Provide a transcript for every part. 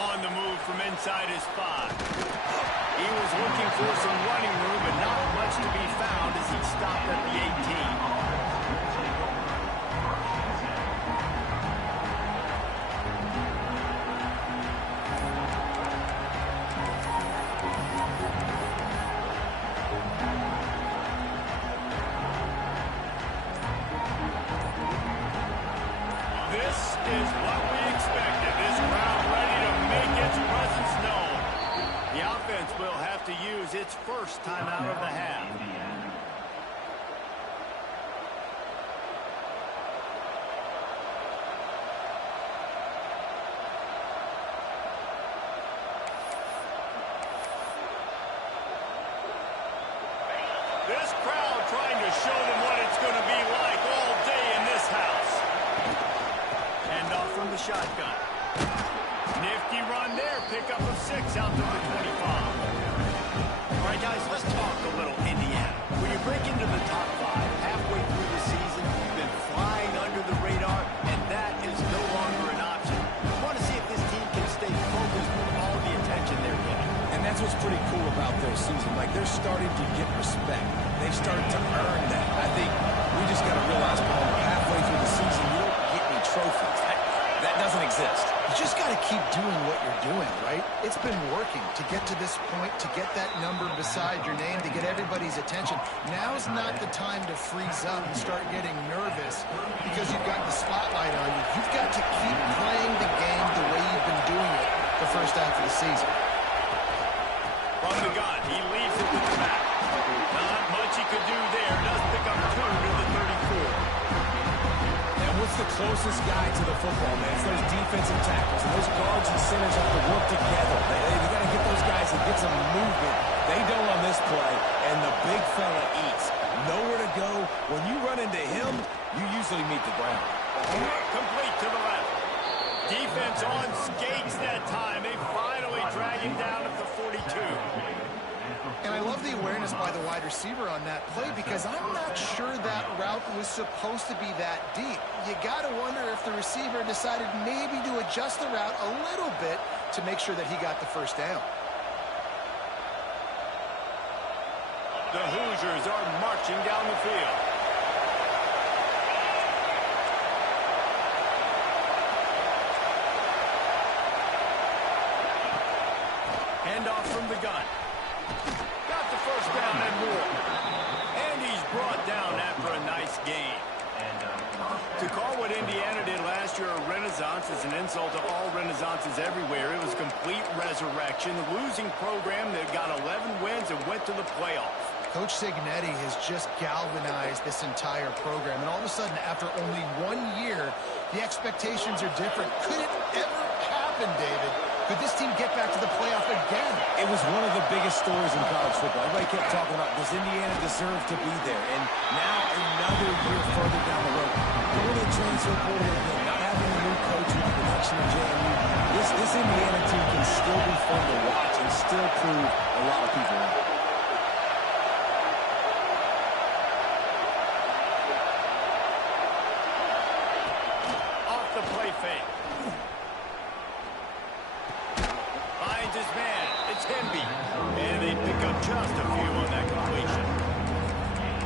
On the move from inside his 5. He was looking for some running room, but not much to be found as he stopped at the 18. Will have to use its first timeout of the half. This crowd trying to show them what it's going to be like all day in this house. Hand off from the shotgun. Nifty run there. Pickup of 6 out to the 25. All right, guys, let's talk a little Indiana. When you break into the top 5, halfway through the season, you've been flying under the radar, and that is no longer an option. You want to see if this team can stay focused with all the attention they're getting. And that's what's pretty cool about their season. Like, they're starting to get respect. They've started to earn that. I think we just got to realize, Paul, we're halfway through the season, you don't get any trophies. That doesn't exist. You just got to keep doing what you're doing, right? It's been working to get to this point, to get that number beside your name, to get everybody's attention. Now's not the time to freeze up and start getting nervous because you've got the spotlight on you. You've got to keep playing the game the way you've been doing it the first half of the season. From the gun, he leaves it with the back. Not much he could do there. Does pick up 2 to the 34. What's the closest guy to the football, man? It's those defensive tackles. And those guards and centers have to work together. You got to get those guys and get some movement. They don't on this play, and the big fella eats. Nowhere to go. When you run into him, you usually meet the ground. Complete to the left. Defense on skates that time. They finally drag him down at the 42. And I love the awareness by the wide receiver on that play because I'm not sure that route was supposed to be that deep. You got to wonder if the receiver decided maybe to adjust the route a little bit to make sure that he got the first down. The Hoosiers are marching down the field. Handoff from the gun. Got the first down and more. And he's brought down after a nice game. To call what Indiana did last year a renaissance is an insult to all renaissances everywhere. It was a complete resurrection. The losing program that got 11 wins and went to the playoffs. Coach Signetti has just galvanized this entire program. And all of a sudden, after only 1 year, the expectations are different. Could it ever happen, David? Could this team get back to the playoff again? It was one of the biggest stories in college football. Everybody kept talking about, does Indiana deserve to be there? And now another year further down the road, going to the transfer portal again, not having a new coach with the connection of JMU. This Indiana team can still be fun to watch and still prove a lot of people wrong. Off the play fake. Finds his man. It's Hemby. And they pick up just a few on that completion.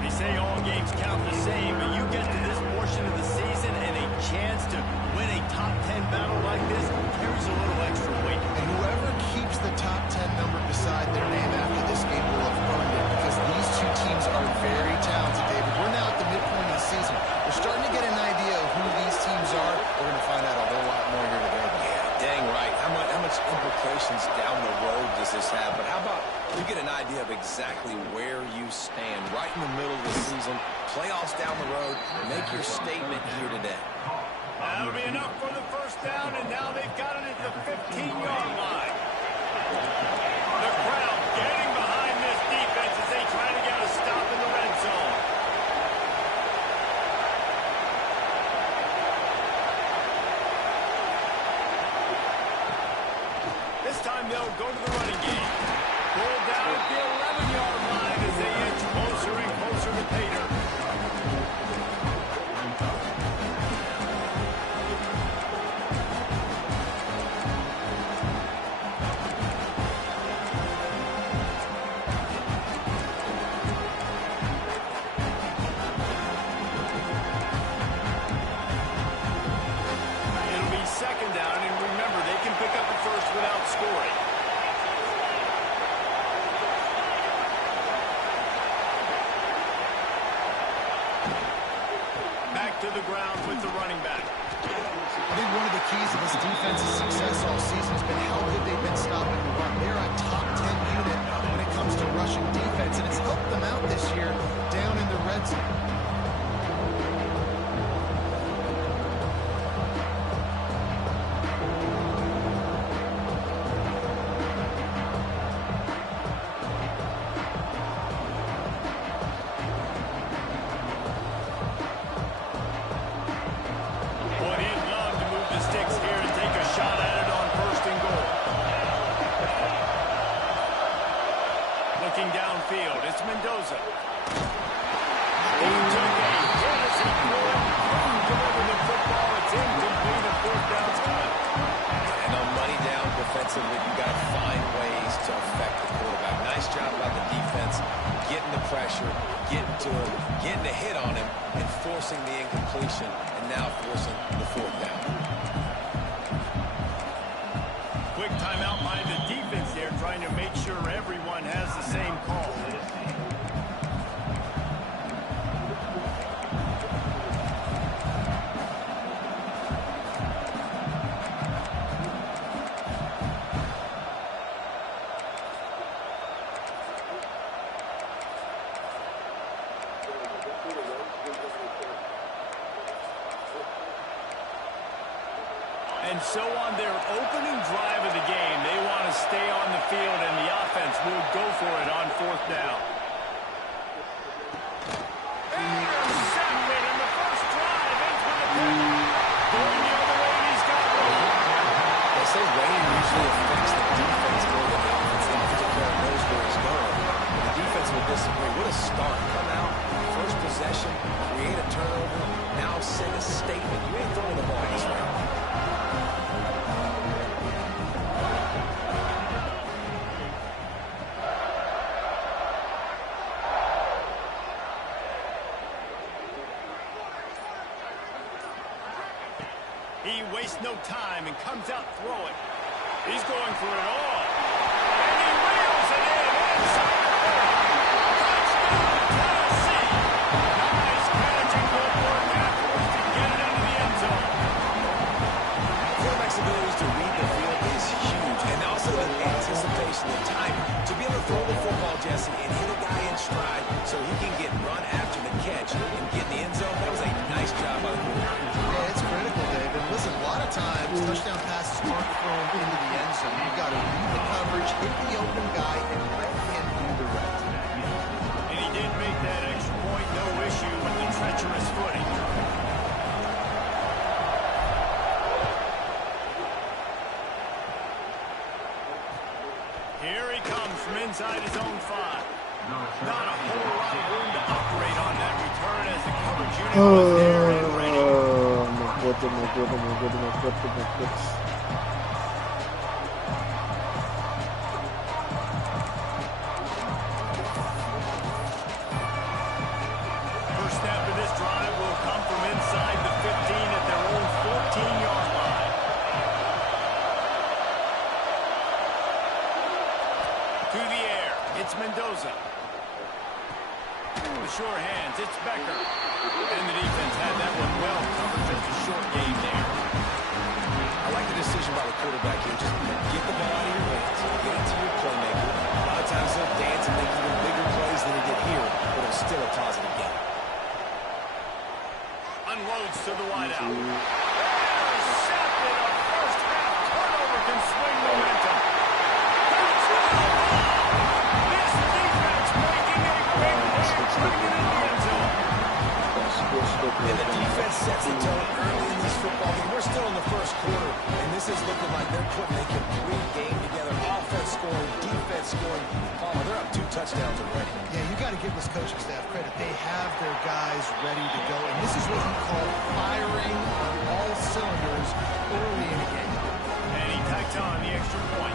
They say all games count the same, but you get to this portion of the season and a chance to win a top 10 battle like this carries a little extra weight. And whoever keeps the top 10 number beside their name after this game will have earned it because these two teams are very talented, David. We're now at the midpoint of the season. We're starting to get an idea of who these teams are. We're going to find out a whole lot more here today. Dang right. How much implications down the road does this have? But how about you get an idea of exactly where you stand right in the middle of the season, playoffs down the road, make your statement here today. That'll be enough for the first down, and now they've got it at the 15-yard line. The crowd getting behind this defense as they try to get a stop in the red zone. This time they'll go to the running game. Pull down at the 11-yard line as they inch closer and closer to Pater. keys to this defense's success all season has been how good they've been stopping the run. They're a top 10 unit when it comes to rushing defense, and it's helped them out this year down in the red zone. You got to find ways to affect the quarterback. Nice job by the defense, getting the pressure, getting to him, getting a hit on him, and forcing the incompletion, and now forcing the fourth down. Quick timeout by the defense there, trying to make sure everyone has the same call. And so on their opening drive of the game, they want to stay on the field, and the offense will go for it on fourth down. Intercepted in the first drive into the middle. Going the other way, and he's got one. They say rain usually affects the defense more than the offense. The offensive player knows where he's going. The defense will disagree. What a start. Come out, first possession, create a turnover, now send a statement. You ain't throwing the ball this way. He wastes no time and comes out throwing. He's going for it all. And he reels it in inside the 30. Touchdown, Tennessee. Nice catch and good work afterwards to get it into the end zone. Quarterback's abilities to read the field is huge. And also the anticipation, the timing. To be able to throw the football, Jesse, and hit a guy in stride so he can get run after the catch and get in the end zone, that was a nice job by the quarterback. Yeah, it's critical, David. Listen, a lot of times, touchdown passes aren't thrown into the end zone. You've got to read the coverage, hit the open guy, and let him do the rest. And he did make that extra point, no issue with the treacherous footing. Here he comes from inside his own 5. Not a whole lot of room to operate on that return as the coverage unit was there and ready. First snap of this drive will come from inside the 15 at their own 14-yard line. To the air, it's Mendoza. The sure hands, it's Becker. And the defense had that one well covered, just a short game there. I like the decision by the quarterback here. Just get the ball out of your hands. Get it to your playmaker. A lot of times they'll dance and make even bigger plays than he did here, but it's still a positive game. Unloads to the wideout. Intercepted. A first half turnover can swing momentum. This defense making a big play, bringing it in the end zone. And the defense sets the tone early in this football game. We're still in the first quarter, and this is looking like they're putting a complete game together. Offense scoring, defense scoring. Palmer, they're up 2 touchdowns already. Yeah, you got to give this coaching staff credit. They have their guys ready to go, and this is what you call firing on all cylinders early in a game. And he tacks on the extra point.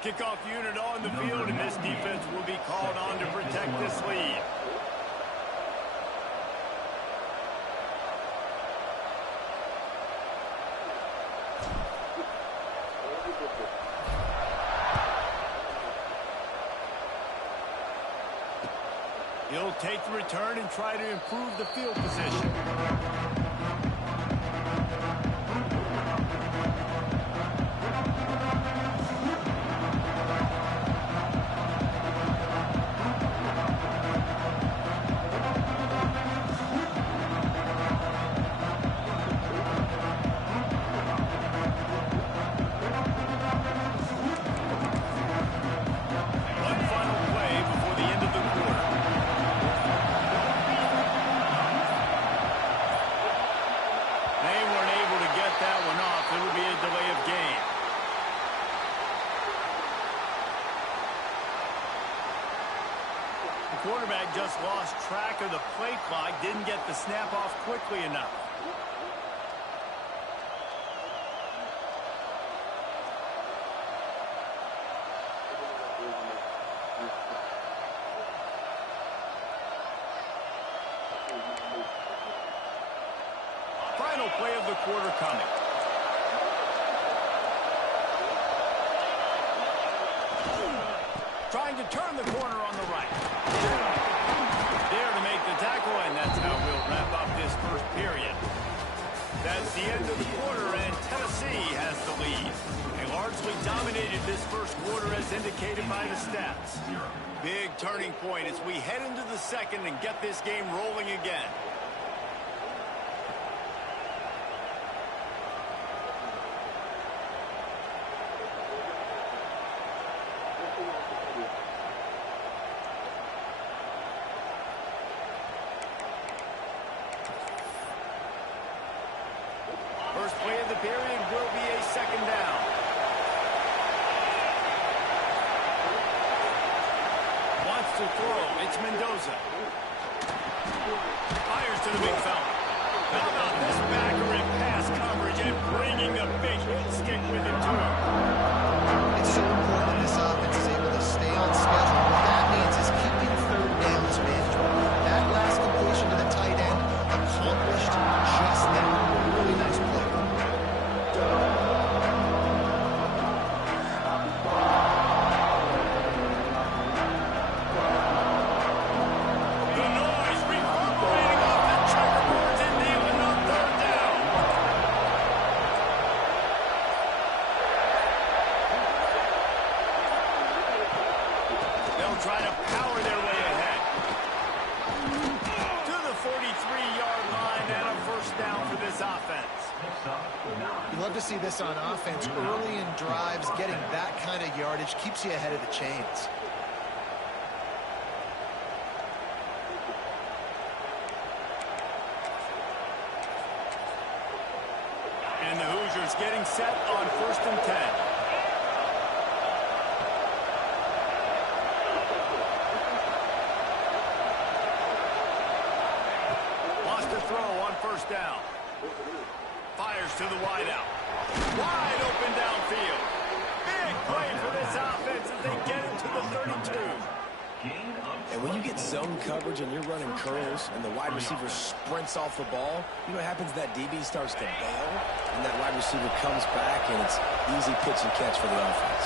Kickoff unit on the field, and this defense will be called on to protect this lead. He'll take the return and try to improve the field position. Quarterback just lost track of the play clock, didn't get the snap off quickly enough. Final play of the quarter coming. Trying to turn the corner on the right. There to make the tackle, and that's how we'll wrap up this first period. That's the end of the quarter, and Tennessee has the lead. They largely dominated this first quarter as indicated by the stats. Big turning point as we head into the second and get this game rolling again. First play of the period will be a second down. Wants to throw. It's Mendoza. Fires to the big fella. How about this backer in pass coverage and bringing the big hit stick with him to him? It's so important this offense is able to stay on schedule. What that means is keeping third downs manageable. That last completion to the tight end accomplished just that. Really nice play. The noise reverberating off the checkerboards and nailing on third down. They'll try to power their way ahead. To the 43-yard line and a first down for this offense. You love to see this on offense. Early in drives, getting that kind of yardage keeps you ahead of the chains. And the Hoosiers getting set on 1st and 10. Wants to throw on 1st down. Fires to the wideout. Wide open downfield. Big play for this offense as they get into the 32. And when you get zone coverage and you're running curls and the wide receiver sprints off the ball, you know what happens? That DB starts to bail, and that wide receiver comes back, and it's easy pitch and catch for the offense.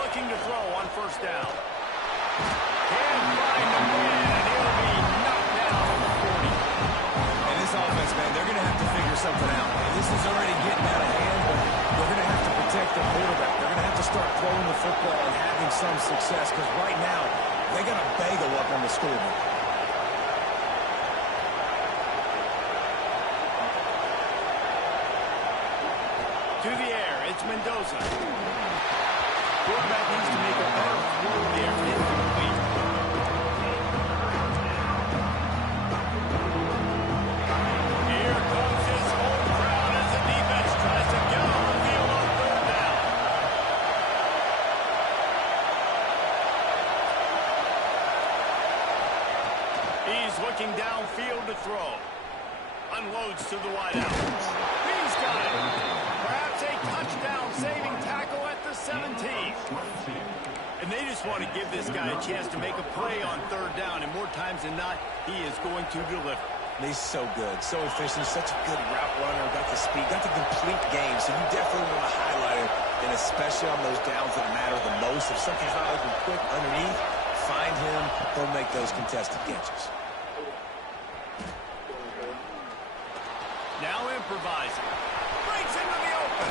Looking to throw on 1st down. Can't find the man, and he'll be knocked down at the 40. And this offense, man, they're going to have to figure something out. And this is already getting out of hand, but they're going to have to protect their quarterback. They're going to have to start throwing the football and having some success, because right now, they got a bagel up on the scoreboard. To the air, it's Mendoza. Quarterback needs to make a better throw there. Incomplete. Here comes his home crowd as the defense tries to get on the field on 3rd down. He's looking downfield to throw. Unloads to the wideout. He's got it. Perhaps a touchdown-saving tackle at the 17. And they just want to give this guy a chance to make a play on 3rd down, and more times than not, he is going to deliver. He's so good, so efficient, such a good route runner, got the speed, got the complete game, so you definitely want to highlight him, and especially on those downs that matter the most. If something's not looking quick underneath, find him, he'll make those contested catches. Now improvising. Breaks into the open.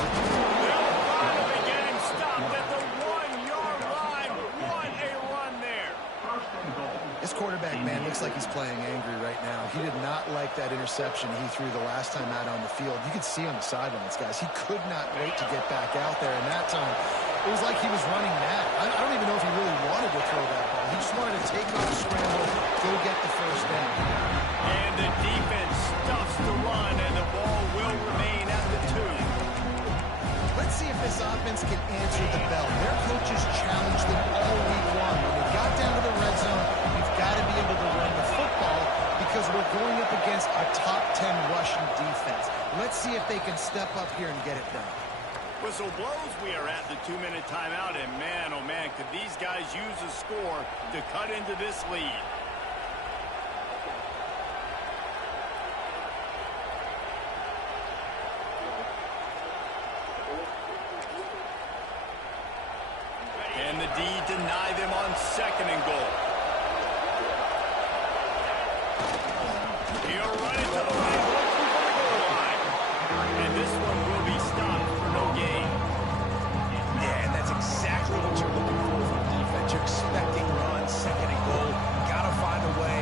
They'll finally get him stopped at the 1-yard line. What a run there. This quarterback, man, looks like he's playing angry right now. He did not like that interception he threw the last time out on the field. You could see on the sidelines, guys. He could not wait to get back out there, and that time it was like he was running mad. I don't even know if he really wanted to throw that ball. He just wanted to take off, scramble, go get the first down. And the defense stuffs the run, and the ball will remain at the 2. Let's see if this offense can answer the bell. Their coaches challenged them all week long. When they got down to the red zone, we've got to be able to run the football because we're going up against a top 10 rushing defense. Let's see if they can step up here and get it done. Whistle blows, we are at the 2-minute timeout, and man, oh man, could these guys use a score to cut into this lead. And the D deny them on 2nd and goal. He'll run it to the right, goal line. And this one will be stopped for no gain. Yeah, and that's exactly what you're looking for from defense. You're expecting runs, 2nd and goal. Got to find a way.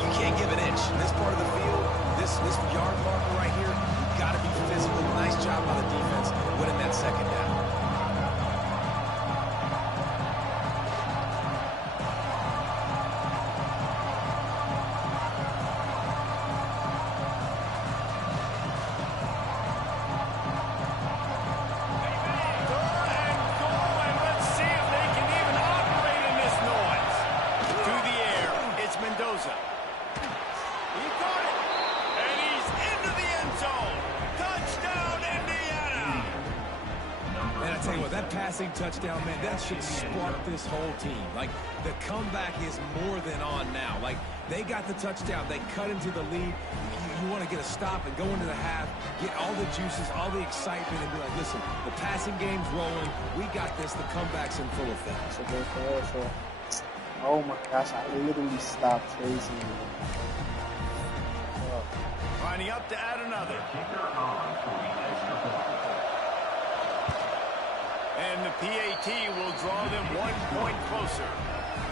You can't give an inch. This part of the field, this yard marker right here, you've got to be physical. Nice job by the defense winning that 2nd down. Touchdown, man, that should spark this whole team. Like, the comeback is more than on now. Like, they got the touchdown. They cut into the lead. You want to get a stop and go into the half, get all the juices, all the excitement, and be like, listen, the passing game's rolling. We got this. The comeback's in full effect. Oh, my gosh. I literally stopped chasing you. Lining up to add another. And the PAT will draw them 1 point closer.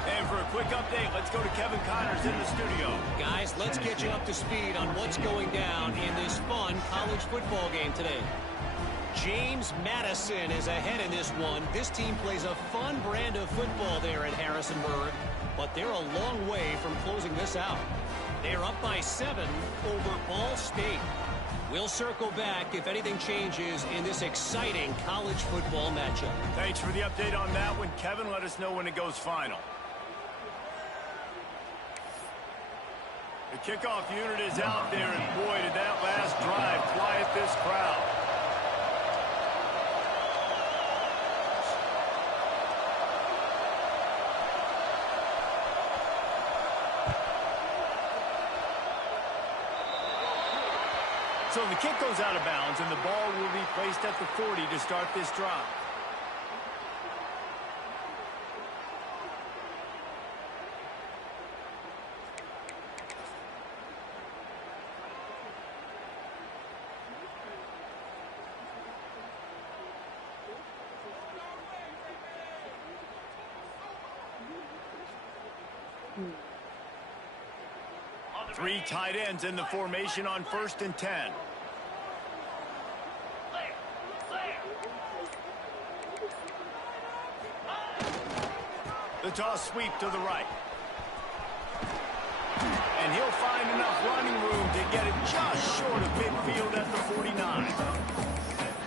And for a quick update, let's go to Kevin Connors in the studio. Guys, let's get you up to speed on what's going down in this fun college football game today. James Madison is ahead in this one. This team plays a fun brand of football there at Harrisonburg, but they're a long way from closing this out. They're up by 7 over Ball State. We'll circle back if anything changes in this exciting college football matchup. Thanks for the update on that one, Kevin. Let us know when it goes final. The kickoff unit is out there, and boy, did that last drive quiet this crowd. So the kick goes out of bounds, and the ball will be placed at the 40 to start this drive. Three tight ends in the formation on 1st and 10. The toss sweep to the right. And he'll find enough running room to get it just short of midfield at the 49.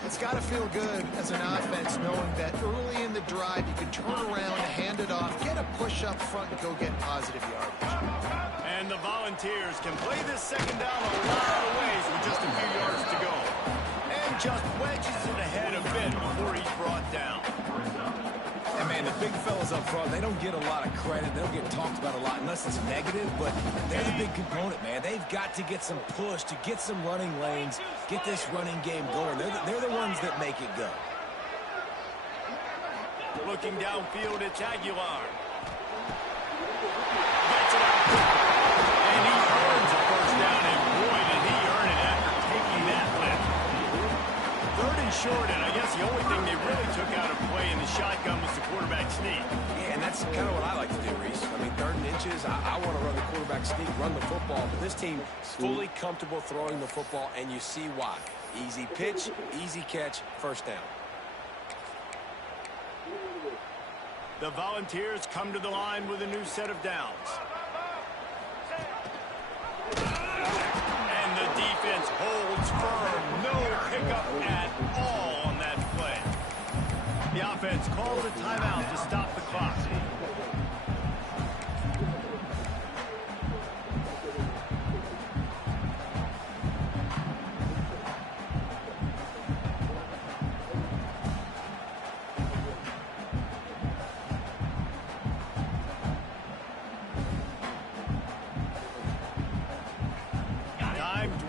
It's got to feel good as an offense knowing that early in the drive you can turn around, hand it off, get a push up front, and go get positive yardage. And the Volunteers can play this second down a lot of ways with just a few yards to go. And just wedges it ahead a bit before he's brought down. And, man, the big fellas up front, they don't get a lot of credit. They don't get talked about a lot unless it's negative, but they're the big component, man. They've got to get some push, to get some running lanes, get this running game going. They're the ones that make it go. Looking downfield, it's Aguilar. Gets it out quick. And he earns a first down, and boy, did he earn it after taking that lift. 3rd and short, and I guess the only thing they really took out of play in the shotgun was the quarterback sneak. Yeah, and that's kind of what I like to do, Reese. I mean, 3rd and inches, I want to run the quarterback sneak, run the football, but this team is fully comfortable throwing the football, and you see why. Easy pitch, easy catch, first down. The Volunteers come to the line with a new set of downs. And the defense holds firm. No pickup at all on that play. The offense calls a timeout to stop the clock.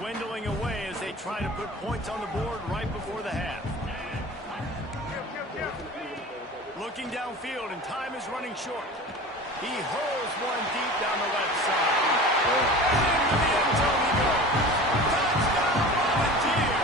Dwindling away as they try to put points on the board right before the half. Looking downfield, and time is running short. He hurls one deep down the left side. And into the end zone he goes. Touchdown, Volunteer!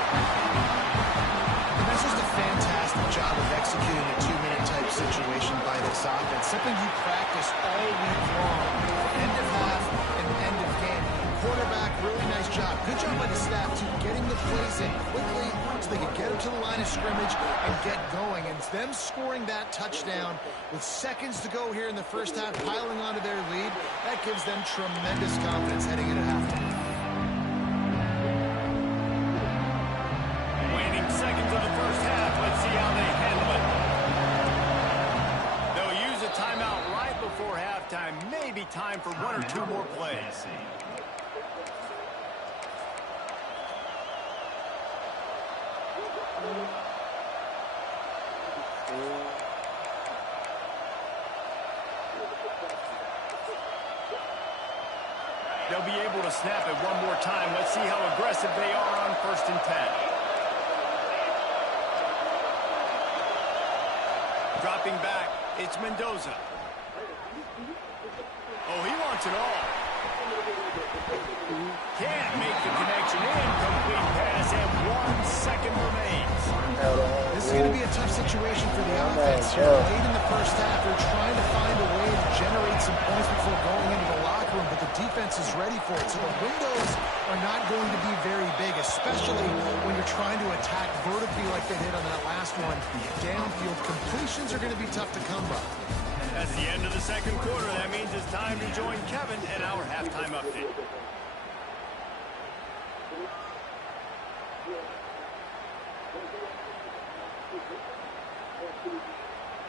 And that's just a fantastic job of executing a 2-minute type situation by this offense. Something you practice all week long. End of half and end of game. Quarterback, really nice job. Good job by the staff, too, getting the plays in quickly so they can get them to the line of scrimmage and get going. And them scoring that touchdown with seconds to go here in the first half, piling onto their lead, that gives them tremendous confidence heading into halftime. Waning seconds of the first half. Let's see how they handle it. They'll use a timeout right before halftime. Maybe time for 1 or 2 more plays. They'll be able to snap it one more time. Let's see how aggressive they are on 1st and 10. Dropping back, it's Mendoza. Oh, he wants it all. Can't make the connection. Incomplete pass, and 1 second remains. This is going to be a tough situation for the offense here. Late in the first half, they're trying to find a way to generate some points before going into the locker room, but the defense is ready for it. So the windows are not going to be very big, especially when you're trying to attack vertically like they did on that last one. Downfield completions are going to be tough to come by. That's the end of the 2nd quarter. That means it's time to join Kevin and our halftime update.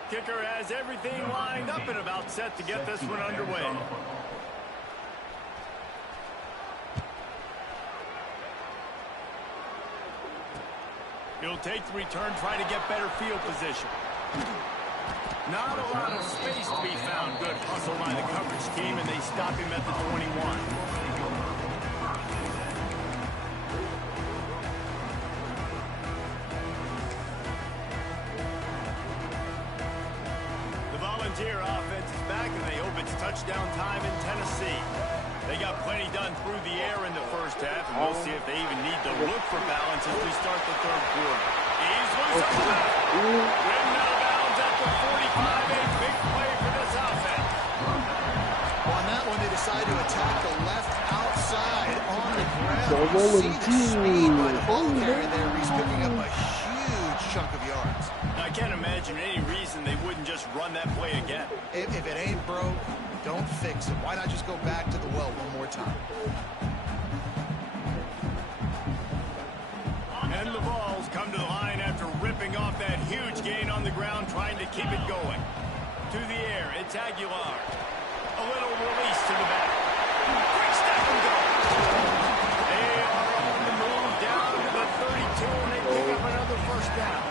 Kicker has everything lined up and about set to get this one underway. He'll take the return, try to get better field position. Not a lot of space to be found. Good hustle by the coverage team, and they stop him at the 21. Volunteer offense is back, and they hope it's touchdown time in Tennessee. They got plenty done through the air in the first half, and we'll see if they even need to look for balance as we start the 3rd quarter. He's loose on the left. Ridden out of bounds at the 45. A big play for this offense. On that one, they decide to attack the left outside on the ground. You see the speed by the ball carrier there. He's picking up a huge chunk of yards. I can't imagine any reason they wouldn't just run that play again. If it ain't broke, don't fix it. Why not just go back to the well one more time? And the balls come to the line after ripping off that huge gain on the ground, trying to keep it going. To the air, it's Aguilar. A little release to the back. Quick step and go. They are on the move down to the 32, and they pick up another first down.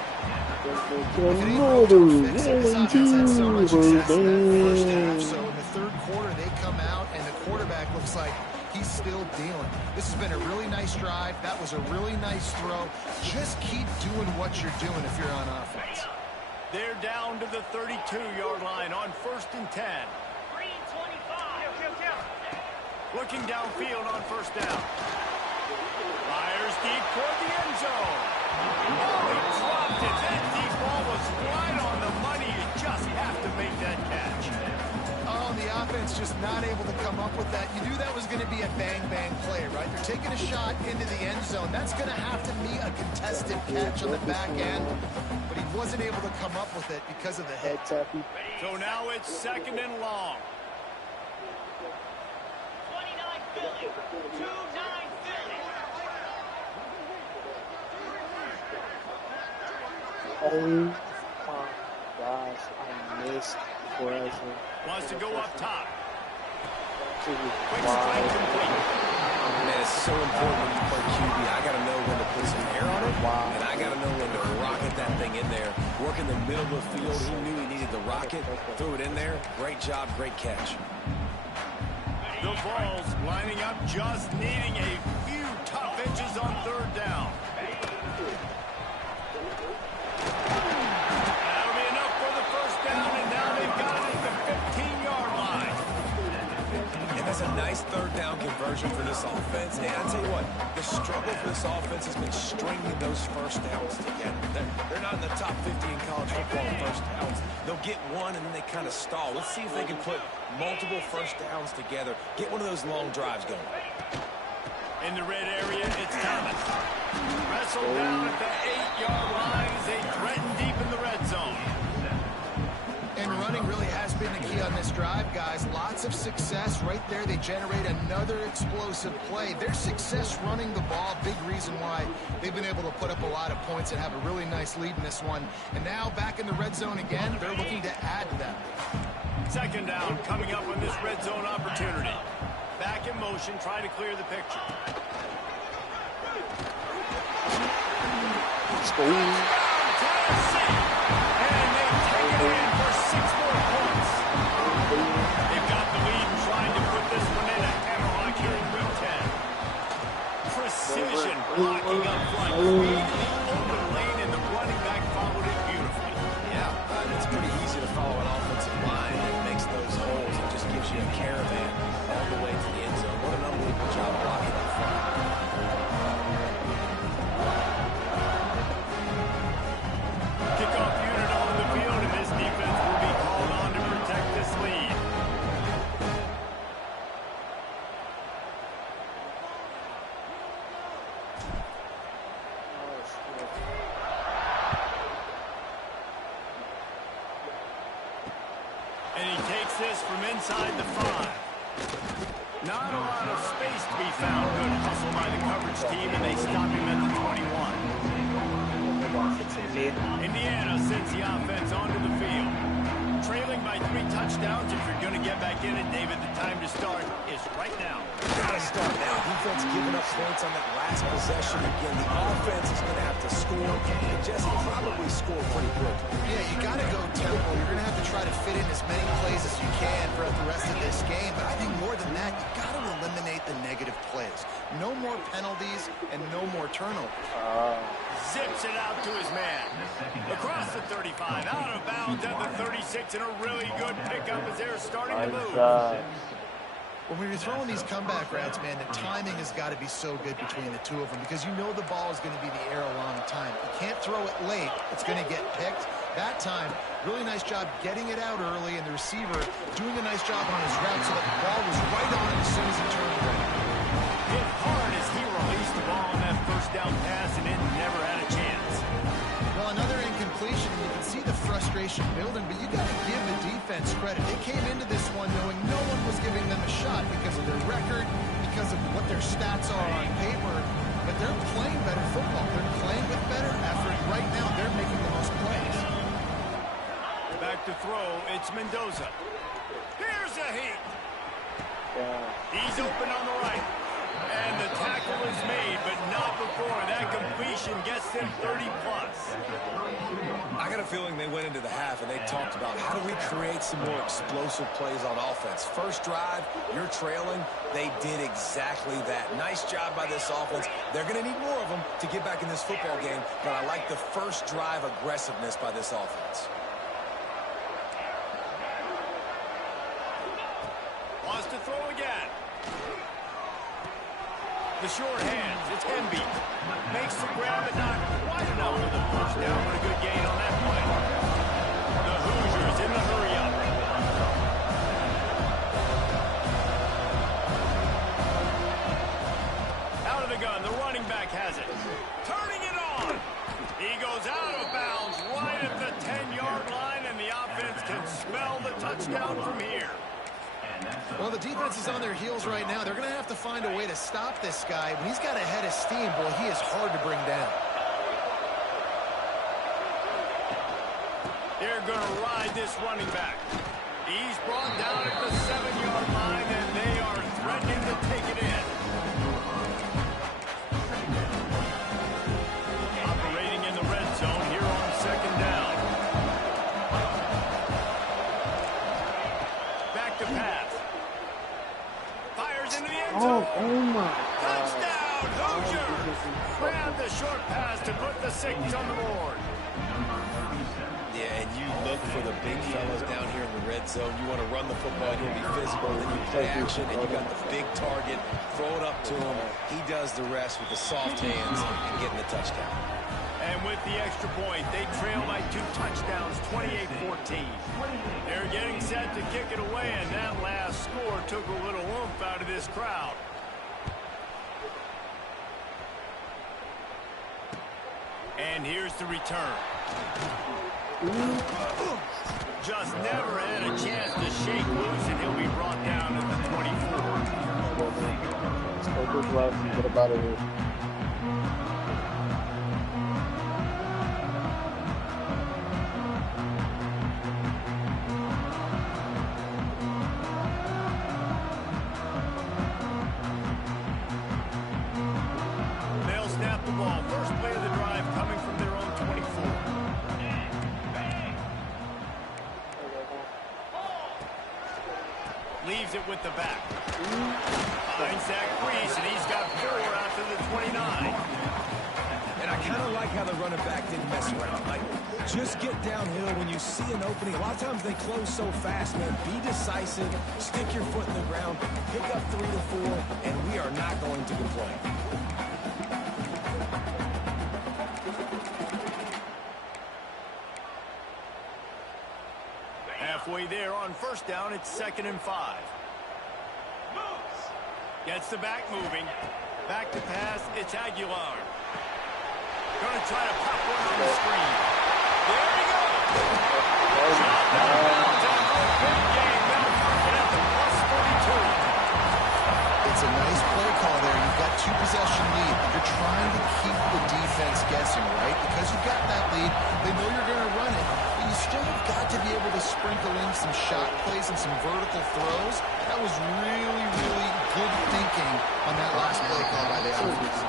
If it ain't broke, don't fix it. This offense had so much success in that first half, so in the 3rd quarter, they come out, and the quarterback looks like he's still dealing. This has been a really nice drive. That was a really nice throw. Just keep doing what you're doing if you're on offense. They're down to the 32-yard line on 1st and 10. Looking downfield on first down. Fires deep toward the end zone. Oh, he dropped it. That deep ball was right on the money. You just have to make that catch. Oh, the offense just not able to come up with that. You knew that was going to be a bang-bang play, right? They're taking a shot into the end zone. That's going to have to be a contested catch on the back end. But he wasn't able to come up with it because of the hit. So now it's 2nd and long. 29 Philly. 2-9 Philly. Oh my gosh, I missed present. Wants to go up top. Quick Wow. strike complete. Man, it's so important when you play QB. I got to know when to put some air on it, and I got to know when to rocket that thing in there. Work in the middle of the field. He knew he needed the rocket. Threw it in there. Great job, great catch. The Vols lining up, just needing a few tough inches on 3rd down. That'll be enough for the 1st down, and now they've got it at the 15-yard line. And that's a nice 3rd down conversion for this offense. And I tell you what, the struggle for this offense has been stringing those first downs together. They're not in the top 50 in college football in first downs. They'll get one, and then they kind of stall. Let's see if they can put multiple first downs together. Get one of those long drives going. In the red area, it's Thomas. Wrestled down at the 8-yard line as they threaten deep in the red zone. And running really has been the key on this drive, guys. Lots of success right there. They generate another explosive play. Their success running the ball, big reason why they've been able to put up a lot of points and have a really nice lead in this one. And now back in the red zone again, they're looking to add to that. 2nd down coming up on this red zone opportunity. Back in motion, trying to clear the picture. Tennessee! And they take it in for 6 more points. They've got the lead and trying to put this one in a hammerlock here in Week 10. Precision blocking up front. Created the open lane, and the running back followed it beautifully. Yeah, it's pretty easy to follow an offensive line that makes those holes. It just gives you a caravan all the way to the end zone. What an unbelievable job blocking up front. Kickoff unit on the field, and this defense will be called on to protect this lead. And he takes this from inside the 5. Not a lot of space to be found. Good hustle by the coverage team, and they stop him at the 21. Indiana sends the offense onto the field. Trailing by 3 touchdowns. If you're going to get back in it, David, the time to start is right now. Got to start now. Defense giving up points on that last possession. Again, the offense is going to have to score, and Jesse probably score pretty quick. Yeah, you got to go tempo. You're going to have to try to fit in as many plays as you can throughout the rest of this game. But I think more than that, you got to eliminate the negative plays. No more penalties and no more turnovers. Zips it out to his man. Across the 35, out of bounds at the 36, and a really good pickup as they're starting to move. When you're throwing these comeback routes, man, the timing has got to be so good between the two of them because you know the ball is going to be in the air a long time. You can't throw it late. It's going to get picked. That time, really nice job getting it out early, and the receiver doing a nice job on his route so that the ball was right on it as soon as he turned around. Hit hard as he released the ball on that 1st down pass, and it never had a chance. Well, another incompletion, and you can see the frustration building, but you got to give the defense credit. They came into this one knowing no one was giving them a shot because of their record, because of what their stats are on paper, but they're playing better football. They're playing with better effort. Right now, they're making the most plays. Back to throw, it's Mendoza. Here's a heat. He's open on the right. And the tackle is made, but not before. That completion gets them 30-plus. I got a feeling they went into the half and they talked about how do we create some more explosive plays on offense. First drive, you're trailing. They did exactly that. Nice job by this offense. They're going to need more of them to get back in this football game, but I like the first drive aggressiveness by this offense. Wants to throw again. The short hands, it's Hemby. Makes the grab, but not quite enough for the first down, but a good gain on that play. The Hoosiers in the hurry-up. Out of the gun, the running back has it. Turning it on. He goes out of bounds right at the 10-yard line, and the offense can smell the touchdown from here. Well, the defense is on their heels right now. They're going to have to find a way to stop this guy. When he's got a head of steam, boy, he is hard to bring down. They're going to ride this running back. He's brought down at the 7-yard line, and they are threatening to take it in. Operating in the red zone here on second down. Back to pass. Fires into the end zone. Oh my. Touchdown, Hoosiers! Grab the short pass to put the 6 on the board. Yeah, and you look for the big fellas down here in the red zone. You want to run the football, you want to be physical, then you play action, and you got the big target. Throw it up to him. He does the rest with the soft hands and getting the touchdown. And with the extra point, they trail by 2 touchdowns, 28-14. They're getting set to kick it away, and that last score took a little oomph out of this crowd. And here's the return. Just never had a chance to shake loose, and he'll be brought down at the 24. Let's go big left and get about it here. They'll snap the ball. First play of the drive coming from their own 24. Leaves it with the back. Finds that crease, and he's got 4 after the 29. And I kind of like how the running back didn't mess around. Like, just get downhill when you see an opening. A lot of times they close so fast, man. Be decisive, stick your foot in the ground, pick up 3 to 4, and we are not going to complain. Halfway there on first down, it's 2nd and 5. Gets the back moving. Back to pass, it's Aguilar. Going to try to pop one on the screen. There he goes. Shot down bounds after a big game. They'll mark it at the +42. It's a nice play call there. You've got 2-possession lead. You're trying to keep the defense guessing, right? Because you've got that lead, they know you're going to run it. But you still have got to be able to sprinkle in some shot plays and some vertical throws. That was really, really good thinking on that last play call by the offense.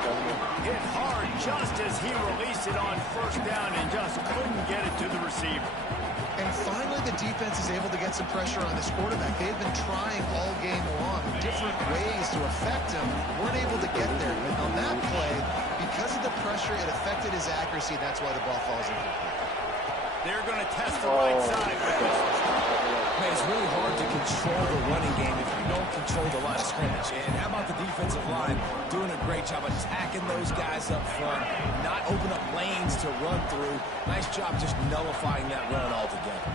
Hit hard just as he released it on first down and just couldn't get it to the receiver. And finally, the defense is able to get some pressure on this quarterback. They've been trying all game long different ways to affect him. Weren't able to get there. But on that play, because of the pressure, it affected his accuracy. That's why the ball falls incomplete. They're going to test the right side with this. Man, it's really hard to control the running game if you don't control the line of scrimmage. And how about the defensive line doing a great job attacking those guys up front, not open up lanes to run through. Nice job just nullifying that run altogether.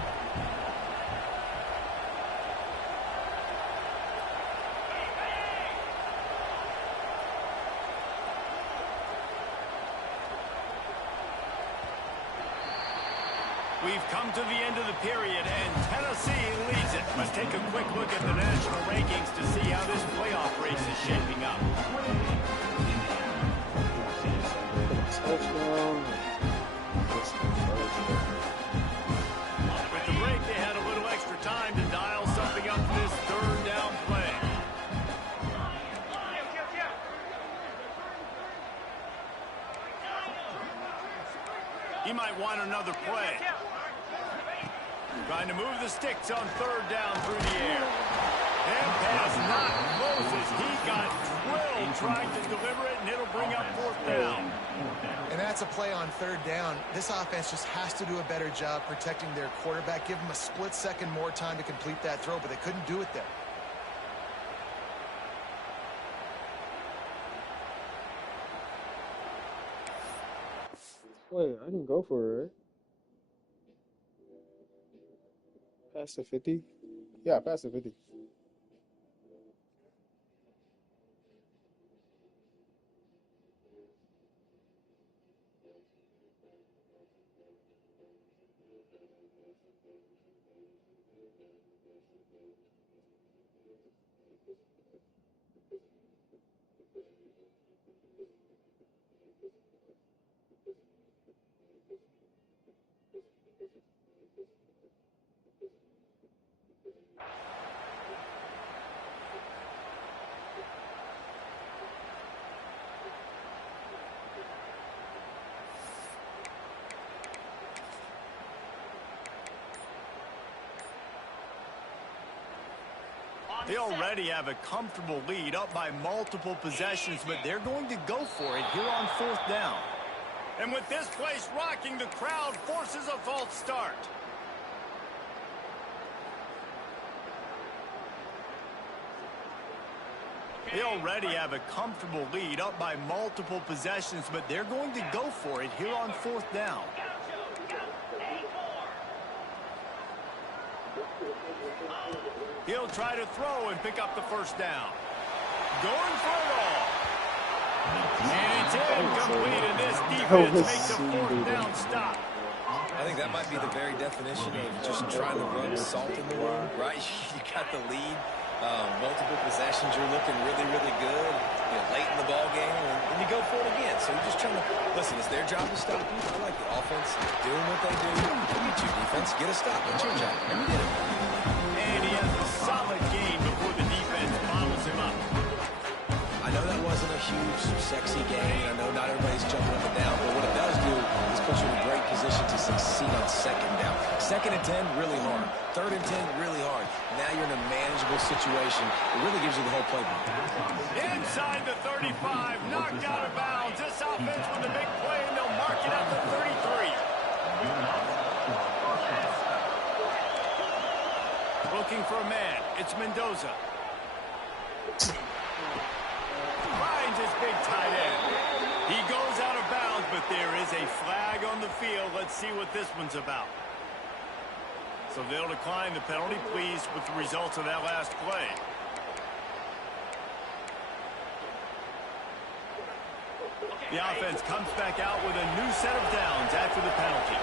We've come to the end of the period, and Tennessee leads it. Let's take a quick look at the national rankings to see how this playoff race is shaping up. With the break, they had a little extra time to dial something up for this 3rd down play. He might want another play. Trying to move the sticks on 3rd down through the air. And pass not Moses. He got drilled trying to deliver it, and it'll bring up 4th down. And that's a play on 3rd down. This offense just has to do a better job protecting their quarterback. Give him a split second more time to complete that throw, but they couldn't do it there. Wait, I didn't go for it, right? Past the 50? Yeah, past the 50. They already have a comfortable lead up by multiple possessions, but they're going to go for it here on 4th down. And with this place rocking, the crowd forces a false start. They already have a comfortable lead up by multiple possessions, but they're going to go for it here on 4th down. He'll try to throw and pick up the 1st down. Going for it all. And it's incomplete, and this defense makes a 4th down stop. I think that might be the very definition of just trying to rub salt in the wound, right? You got the lead, multiple possessions, you're looking really, really good, late in the ball game, and you go for it again. So you're just trying to, listen, it's their job to stop you. I like the offense doing what they do. You get your defense, get a stop. That's your job. And you did it. And he has a solid gain before the defense bottles him up. I know that wasn't a huge, sexy game. I know not everybody's jumping up and down, but what it does do is put you in a great position to succeed on 2nd down. 2nd and 10, really hard. 3rd and 10, really hard. Now you're in a manageable situation. It really gives you the whole playbook. Inside the 35, knocked out of bounds. This offense with a big play, and they'll mark it at the 33. Looking for a man. It's Mendoza. Finds his big tight end. He goes out of bounds, but there is a flag on the field. Let's see what this one's about. So they'll decline the penalty, pleased with the results of that last play. The offense comes back out with a new set of downs after the penalty.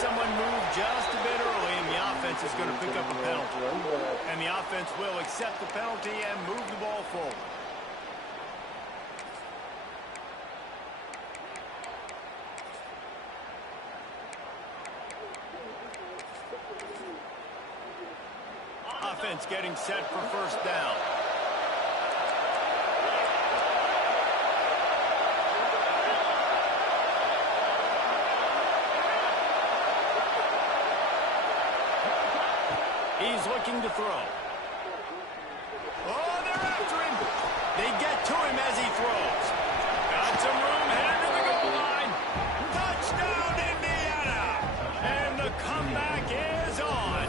Someone moved just a bit early, and the offense is going to pick up a penalty. And the offense will accept the penalty and move the ball forward. Offense getting set for 1st down. He's looking to throw. Oh, they're after him. They get to him as he throws. Got some room, headed to the goal line. Touchdown, Indiana. And the comeback is on.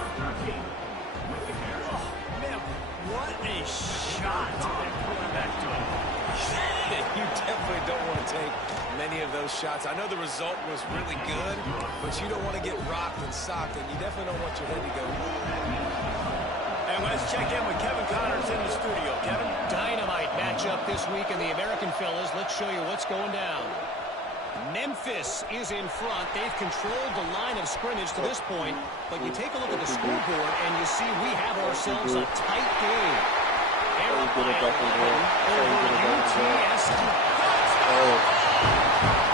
Oh, man, what a shot that quarterback took. You definitely don't want to take many of those shots. I know the result was really good, but you don't want to get rocked and socked, and you definitely don't want your head to go. And let's check in with Kevin Connors in the studio. Kevin? Dynamite matchup this week in the American fellas. Let's show you what's going down. Memphis is in front. They've controlled the line of scrimmage to this point, but you take a look at the scoreboard and you see we have ourselves a tight game. Over UTSC.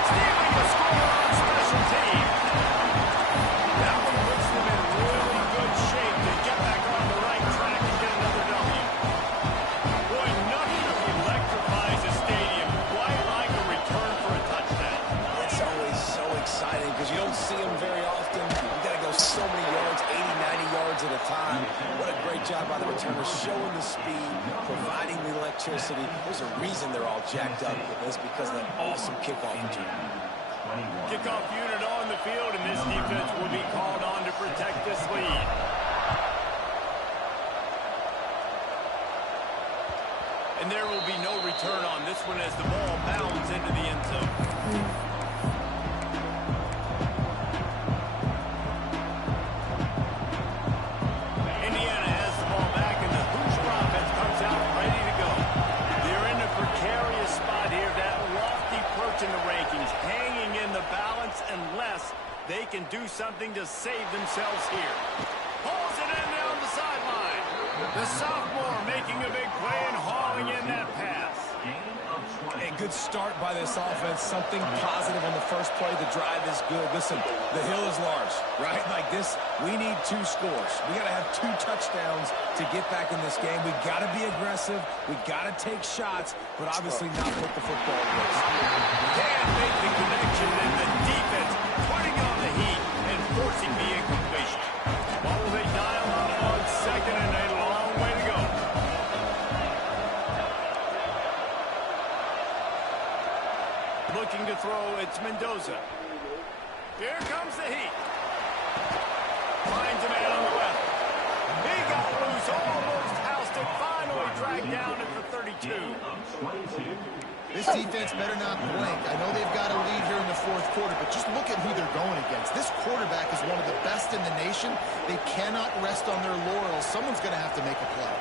Stealing the score on special teams. That one puts them in really good shape to get back on the right track and get another W. Boy, nothing electrifies a stadium quite like a return for a touchdown. It's always so exciting because you don't see them very often. You got to go so many yards, 80, 90 yards at a time. What a great job by the returners, showing the speed, providing the electricity. There's a reason they're all jacked up. It's because of that awesome kickoff return. Kickoff unit on the field, and this defense will be called on to protect this lead. return on this one as the ball bounds into the end zone. Indiana has the ball back, and the Hoosier offense comes out ready to go. They're in a precarious spot here, that lofty perch in the rankings, hanging in the balance unless they can do something to save themselves here. Pulls it in down the sideline. The sophomore making a big play and hauling in that pass. A good start by this offense. Something positive on the first play. The drive is good. Listen, the hill is large, right? Like this, we need 2 scores. We got to have 2 touchdowns to get back in this game. We got to be aggressive. We got to take shots, but obviously not put the football away. Can't make the connection, and the defense putting on the heat and forcing the incompletion. What will they dial up on second, and a long way to go. Looking to throw, it's Mendoza. Here comes the heat. Finds a man on the left. He got loose, almost housed it, finally dragged down at the 32. This defense better not blink. I know they've got a lead here in the fourth quarter, but just look at who they're going against. This quarterback is one of the best in the nation. They cannot rest on their laurels. Someone's going to have to make a play.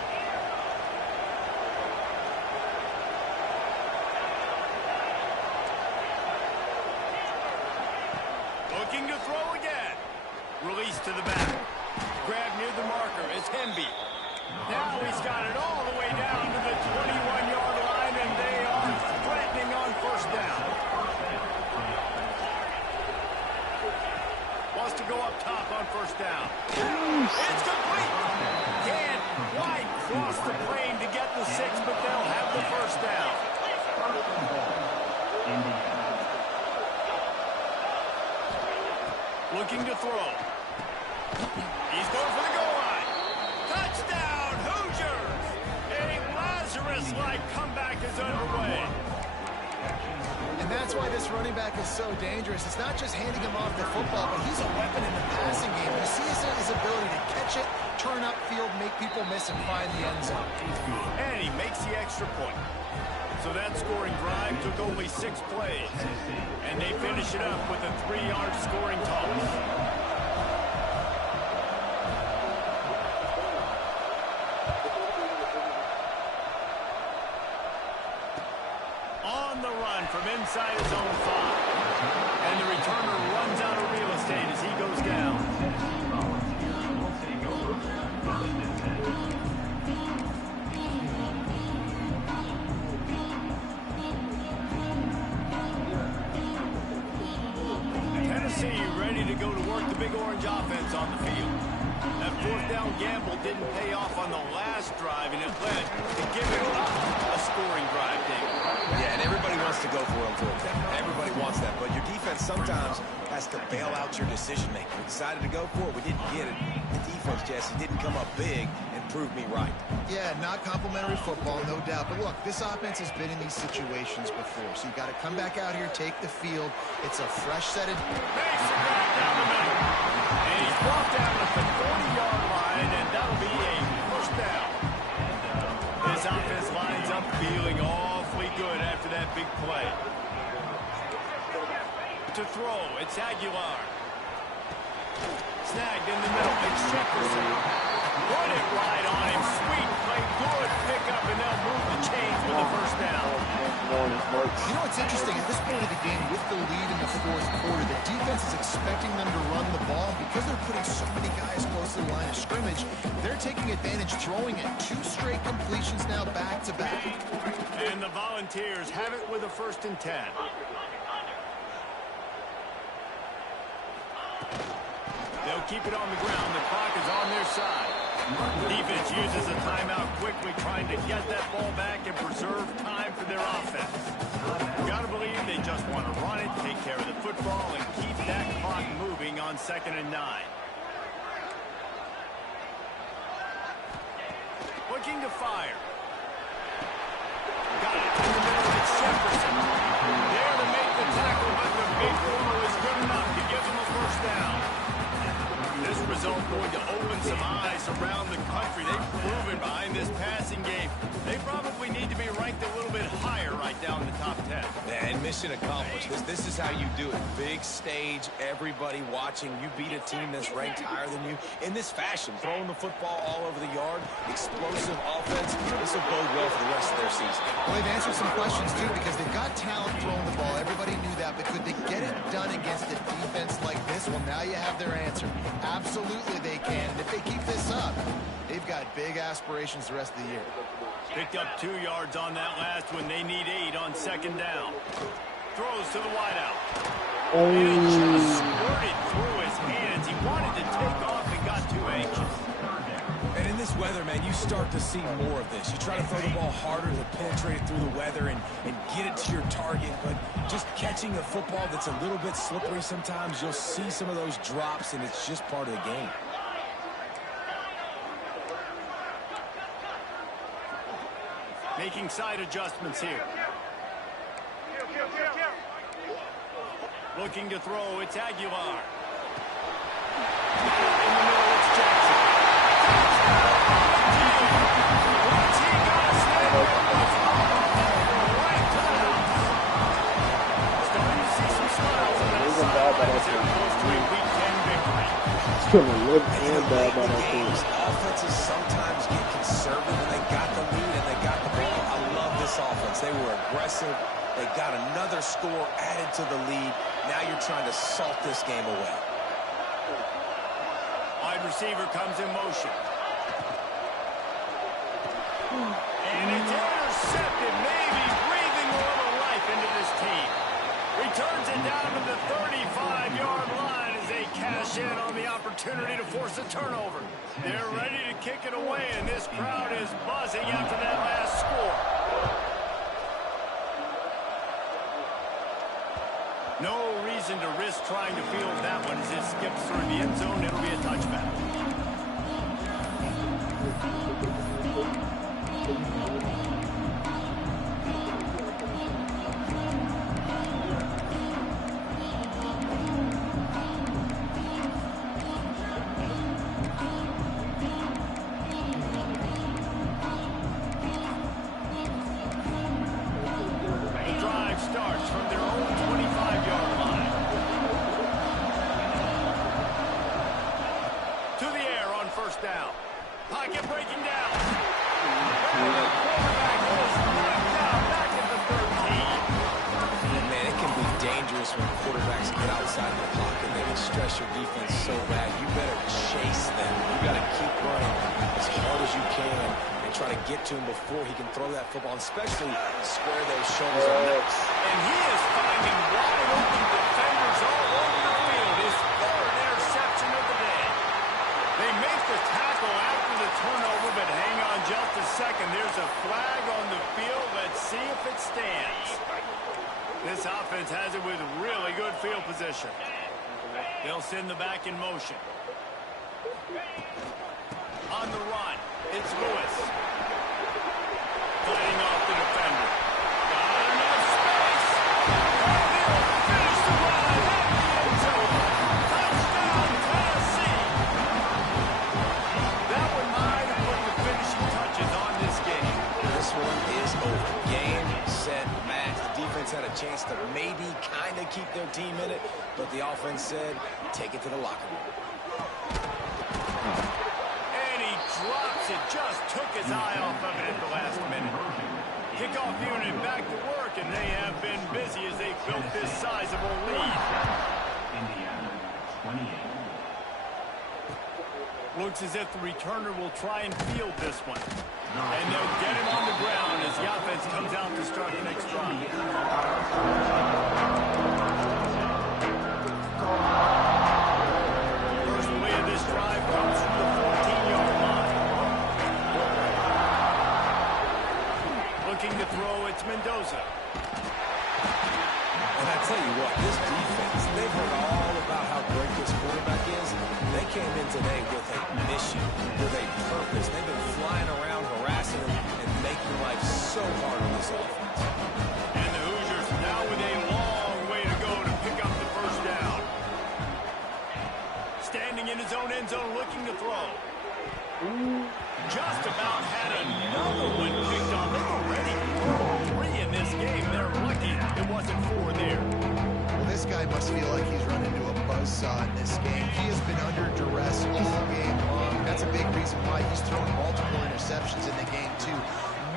Looking to throw again. Release to the back. Grab near the marker. It's Hemby. Now he's got it all the way down to the 21-yard line, and they are threatening on first down. Wants to go up top on first down. It's complete. Can't quite cross the plane to get the 6, but they'll have the first down. Looking to throw. He's going for the goal line. Touchdown, Hoosiers! A Lazarus-like comeback is underway. And that's why this running back is so dangerous. It's not just handing him off the football, but he's a weapon in the passing game. You see his ability to catch it, turn upfield, make people miss, and find the end zone. And he makes the extra point. So that scoring drive took only 6 plays. And they finish it up with a 3-yard scoring toss. On the run from inside his own 5. And the returner runs out of real estate as he goes down. Tennessee ready to go to work the Big Orange offense on the field. That 4th down gamble didn't pay off on the last drive, and it led to giving up a scoring drive, David. Yeah, and everybody wants to go for it on 4th down. Everybody wants that, but your defense sometimes has to bail out your decision-making. We decided to go for it. We didn't get it. The defense, Jesse, didn't come up big and prove me right. Yeah, not complimentary football, no doubt. But look, this offense has been in these situations before, so you got to come back out here, take the field. It's a fresh set of... Makes the grab down the middle. And he's brought down at the 40-yard line, and that'll be a first down. This offense lines up feeling awfully good after that big play. To throw, it's Aguilar. Snagged in the middle, it's Jefferson. Put it right on him, sweet play, good pickup, and they'll move the chains with the first down. You know what's interesting? At this point of the game, with the lead in the fourth quarter, the defense is expecting them to run the ball. Because they're putting so many guys close to the line of scrimmage, they're taking advantage, throwing it. 2 straight completions now back-to-back. And the Volunteers have it with a 1st and 10. They'll keep it on the ground. The clock is on their side. The defense uses a timeout quickly, trying to get that ball back and preserve time for their offense. You got to believe they just want to run it, take care of the football, and keep that clock moving on 2nd and 9. Looking to fire. Got it in the middle. It's Jefferson. There to make the tackle, but the big throw is good enough to give them a first down. This result going to open some eyes around the country. They've proven behind this passing game they probably we need to be ranked a little bit higher right down in the top 10. And mission accomplished. This is how you do it. Big stage, everybody watching. You beat a team that's ranked higher than you in this fashion. Throwing the football all over the yard, explosive offense. This will bode well for the rest of their season. Well, they've answered some questions, too, because they've got talent throwing the ball. Everybody knew that, but could they get it done against a defense like this? Well, now you have their answer. Absolutely they can. And if they keep this up, they've got big aspirations the rest of the year. Picked up 2 yards on that last one. They need 8 on second down. Throws to the wideout. And it just squirted through his hands. He wanted to take off and got too anxious. And in this weather, man, you start to see more of this. You try to throw the ball harder to penetrate it through the weather and get it to your target. But just catching a football that's a little bit slippery sometimes, you'll see some of those drops, and it's just part of the game. Making side adjustments here. Looking to throw, it's Aguilar. In the middle, it's Jackson. Once he got a snap, it was right to the house. Starting to see some smiles on that side as they're close to a Week 10 victory. It's going to look and bad by that team. Offenses sometimes get conservative, and they got the lead and they got the ball. I love this offense. They were aggressive. They got another score added to the lead. Now you're trying to salt this game away. Wide receiver comes in motion. And it's intercepted, maybe breathing a little life into this team. Returns it down to the 35-yard line as they cash in on the opportunity to force a turnover. They're ready to kick it away, and this crowd is buzzing after that last score. No reason to risk trying to field that one as it skips through the end zone. It'll be a touchback. The drive starts from their own 25-yard line. To the air on first down. Pocket breaking down. And the quarterback is knocked out back at the 13. Man, it can be dangerous when quarterbacks get outside the pocket. They can stress your defense so bad. You better chase them. You got to keep running as hard as you can and try to get to him before he can throw that football, especially square those shoulders up next. And he is finding wide open defenders all over the field. His 3rd interception of the day. They make the tackle after the turnover, but hang on just a second. There's a flag on the field. Let's see if it stands. This offense has it with really good field position. They'll send the back in motion. On the run, it's Lewis. Fighting off the defender. Got enough space. They'll finish the run at the end zone. Touchdown, Tennessee. That one might have put the finishing touches on this game. This one is over. Game, set, match. The defense had a chance to maybe kind of keep their team in it, but the offense said, take it to the locker room. And he drops it. Just took his eye off of it at the last minute. Kickoff unit back to work, and they have been busy as they built this sizable lead. Indiana, 28. Looks as if the returner will try and field this one. And they'll get him on the ground as the offense comes out to start the next drive. First play of this drive comes from the 14-yard line. Looking to throw, it's Mendoza. And I tell you what, this defense, they've heard all about how great this quarterback is. They came in today with a mission, with a purpose. They've been flying around, harassing him, and making life so hard on this offense. And the Hoosiers now with a long way to go to pick up the first down. Standing in his own end zone, looking to throw. Just about had another one picked on. They were ready does feel like he's run into a buzzsaw in this game. He has been under duress all game long. That's a big reason why he's thrown multiple interceptions in the game, too.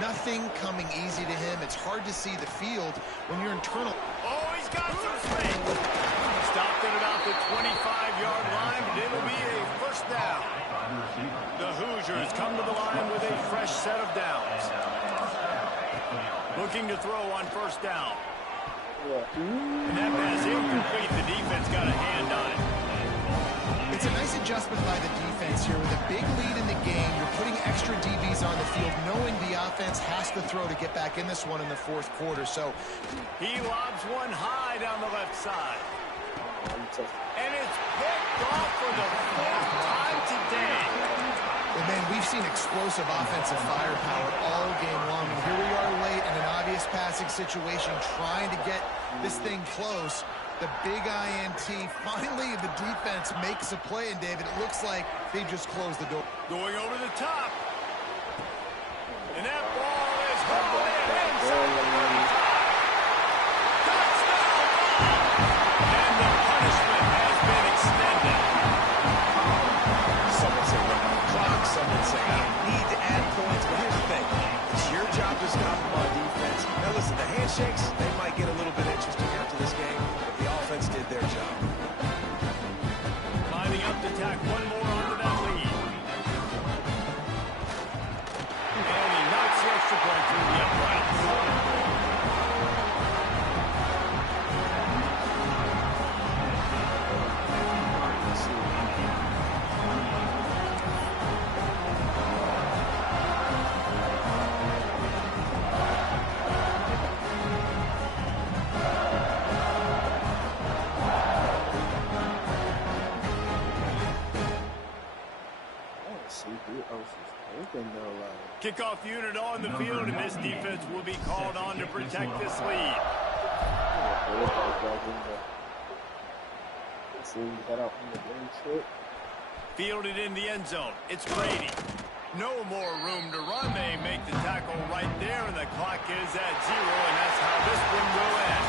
Nothing coming easy to him. It's hard to see the field when you're internal. Oh, he's got some space. Stopped at about the 25-yard line, but it'll be a first down. The Hoosiers come to the line with a fresh set of downs. Looking to throw on first down. And that pass incomplete. The defense got a hand on it. It's a nice adjustment by the defense here. With a big lead in the game, you're putting extra DBs on the field, knowing the offense has to throw to get back in this one in the fourth quarter. So he lobs one high down the left side. And it's picked off for the fourth time today. And then we've seen explosive offensive firepower all game long. And here we are late in an obvious passing situation, trying to get this thing close. The big INT. Finally, the defense makes a play, and David, it looks like they just closed the door. Going over the top. And that ball is hurled in inside the 35. Touchdown ball! And the punishment has been extended. Someone say run out the clock. Someone say I don't need to add points. But here's the thing. It's your job to stop them on defense. Now listen, the handshakes, they might get a little bit interesting after this game. The offense did their job. Lining up to tack one more onto that lead. And he knocks the extra point through the uprights. Kickoff unit on the field, and this defense will be called on to protect this lead. Fielded in the end zone. It's Brady. No more room to run. They make the tackle right there, and the clock is at 0, and that's how this one will end.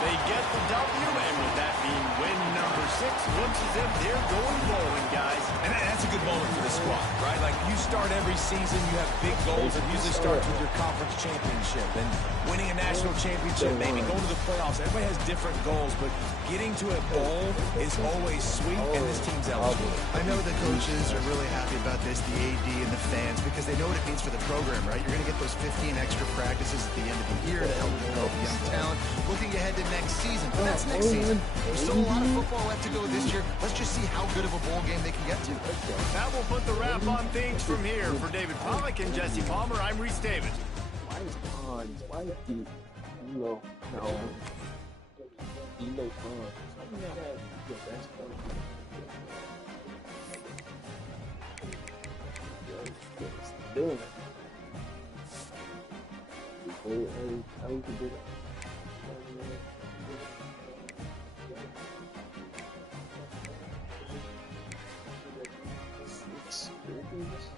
They get the W, and with that being win number 6, looks as if they're going bowling, guys. And that's a good moment for the squad, right? Like, you start every season, you have big goals. It usually starts with your conference championship and winning a national championship, maybe going to the playoffs. Everybody has different goals, but getting to a bowl is always sweet, and this team's eligible. I know the coaches are really happy about this, the AD and the fans, because they know what it means for the program, right? You're going to get those 15 extra practices at the end of the year to help develop young talent. Looking ahead to next season. But that's next season. There's still a lot of football left to go this year. Let's just see how good of a bowl game they can get to. That will put the wrap on things from here. For David Pollack and Jesse Palmer, I'm Reese Davis. Why is Pons? Why is he? No. Pons. Doing it. How you can do that? It's